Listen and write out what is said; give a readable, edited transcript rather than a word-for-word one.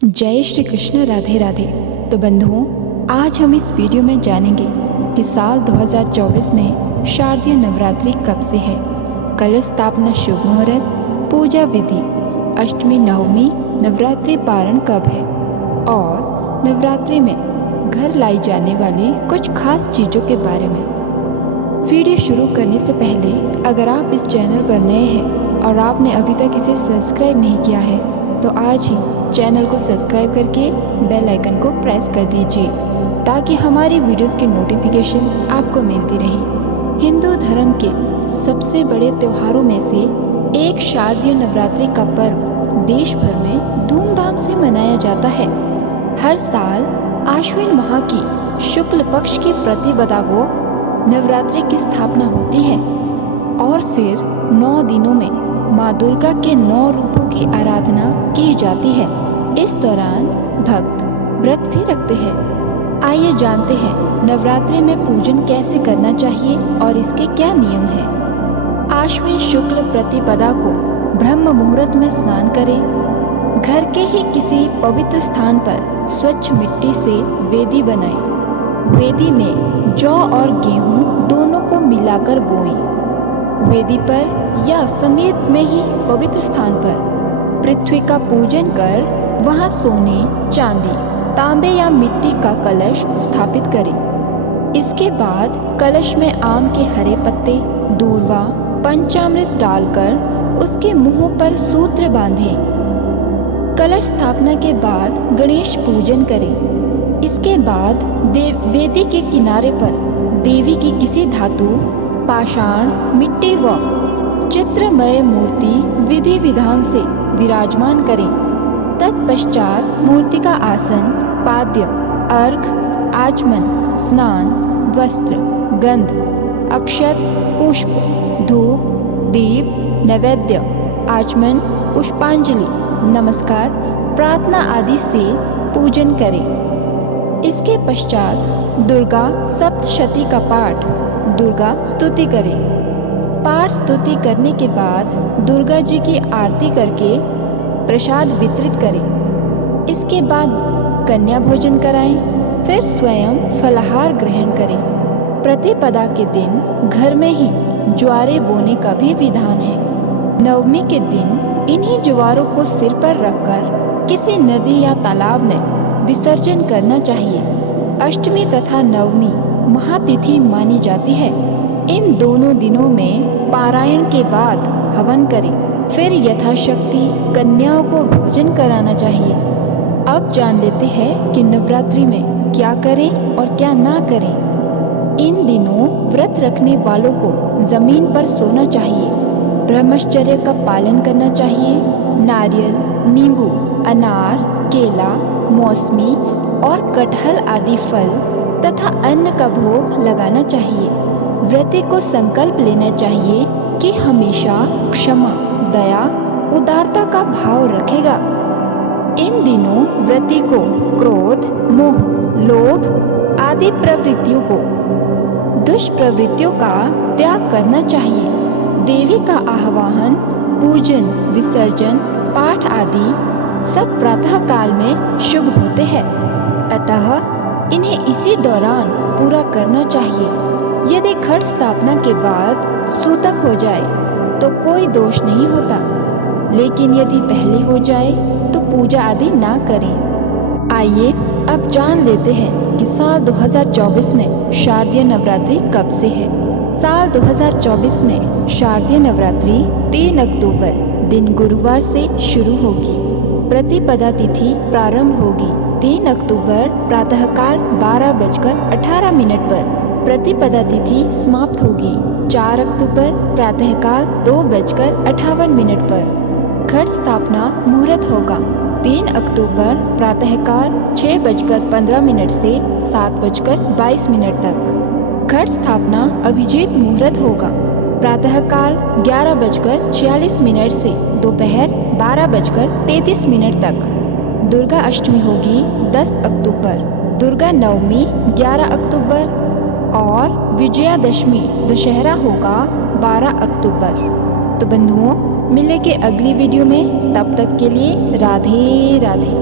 जय श्री कृष्ण। राधे राधे। तो बंधुओं, आज हम इस वीडियो में जानेंगे कि साल 2024 में शारदीय नवरात्रि कब से है, कलश स्थापना, शुभ मुहूर्त, पूजा विधि, अष्टमी नवमी नवरात्रि पारण कब है और नवरात्रि में घर लाई जाने वाली कुछ खास चीज़ों के बारे में। वीडियो शुरू करने से पहले अगर आप इस चैनल पर नए हैं और आपने अभी तक इसे सब्सक्राइब नहीं किया है तो आज ही चैनल को सब्सक्राइब करके बेल आइकन को प्रेस कर दीजिए ताकि हमारी वीडियोस की नोटिफिकेशन आपको मिलती रहे। हिंदू धर्म के सबसे बड़े त्योहारों में से एक शारदीय नवरात्रि का पर्व देश भर में धूमधाम से मनाया जाता है। हर साल आश्विन माह की शुक्ल पक्ष की प्रतिपदा को नवरात्रि की स्थापना होती है और फिर 9 दिनों में माँ दुर्गा के 9 रूपों की आराधना की जाती है। इस दौरान भक्त व्रत भी रखते हैं। आइए जानते हैं नवरात्रि में पूजन कैसे करना चाहिए और इसके क्या नियम हैं। आश्विन शुक्ल प्रतिपदा को ब्रह्म मुहूर्त में स्नान करें। घर के ही किसी पवित्र स्थान पर स्वच्छ मिट्टी से वेदी बनाएं। वेदी में जौ और गेहूं दोनों को मिलाकर बोएं। वेदी पर या समीप में ही पवित्र स्थान पर पृथ्वी का पूजन कर वहां सोने, चांदी, तांबे या मिट्टी का कलश स्थापित करें। इसके बाद कलश में आम के हरे पत्ते, दूर्वा, पंचामृत डालकर उसके मुंह पर सूत्र बांधें। कलश स्थापना के बाद गणेश पूजन करें। इसके बाद वेदी के किनारे पर देवी की किसी धातु, पाषाण, मिट्टी व चित्रमय मूर्ति विधि विधान से विराजमान करें। तत्पश्चात मूर्ति का आसन, पाद्य, अर्घ, आचमन, स्नान, वस्त्र, गंध, अक्षत, पुष्प, धूप, दीप, नैवेद्य, आचमन, पुष्पांजलि, नमस्कार, प्रार्थना आदि से पूजन करें। इसके पश्चात दुर्गा सप्तशती का पाठ, दुर्गा स्तुति करें। पाठ स्तुति करने के बाद दुर्गा जी की आरती करके प्रसाद वितरित करें। इसके बाद कन्या भोजन कराएं, फिर स्वयं फलाहार ग्रहण करें। प्रतिपदा के दिन घर में ही ज्वारे बोने का भी विधान है। नवमी के दिन इन्हीं ज्वारों को सिर पर रखकर किसी नदी या तालाब में विसर्जन करना चाहिए। अष्टमी तथा नवमी महातिथि मानी जाती है। इन दोनों दिनों में पारायण के बाद हवन करें, फिर यथाशक्ति कन्याओं को भोजन कराना चाहिए। अब जान लेते हैं कि नवरात्रि में क्या करें और क्या ना करें। इन दिनों व्रत रखने वालों को जमीन पर सोना चाहिए। ब्रह्मचर्य का पालन करना चाहिए। नारियल, नींबू, अनार, केला, मौसमी और कटहल आदि फल तथा अन्न का भोग लगाना चाहिए। व्रती को संकल्प लेना चाहिए कि हमेशा क्षमा, दया, उदारता का भाव रखेगा। इन दिनों व्रती को क्रोध, मोह, लोभ आदि प्रवृत्तियों को, दुष्प्रवृत्तियों का त्याग करना चाहिए। देवी का आह्वान, पूजन, विसर्जन, पाठ आदि सब प्रातः काल में शुभ होते हैं, अतः इन्हें इसी दौरान पूरा करना चाहिए। यदि घट स्थापना के बाद सूतक हो जाए तो कोई दोष नहीं होता, लेकिन यदि पहले हो जाए तो पूजा आदि ना करें। आइए अब जान लेते हैं कि साल 2024 में शारदीय नवरात्रि कब से है। साल 2024 में शारदीय नवरात्रि 3 अक्टूबर दिन गुरुवार से शुरू होगी। प्रतिपदा तिथि प्रारंभ होगी 3 अक्टूबर प्रातःकाल 12:18 पर। प्रतिपदा तिथि समाप्त होगी 4 अक्टूबर प्रातःकाल 2:58 पर। घट स्थापना मुहूर्त होगा 3 अक्टूबर प्रातःकाल 6:15 से 7:22 तक। घट स्थापना अभिजीत मुहूर्त होगा प्रातःकाल 11:46 से दोपहर 12:33 तक। दुर्गा अष्टमी होगी 10 अक्टूबर, दुर्गा नवमी 11 अक्टूबर और विजयादशमी दशहरा होगा 12 अक्टूबर। तो बंधुओं, मिलेंगे अगली वीडियो में। तब तक के लिए राधे राधे।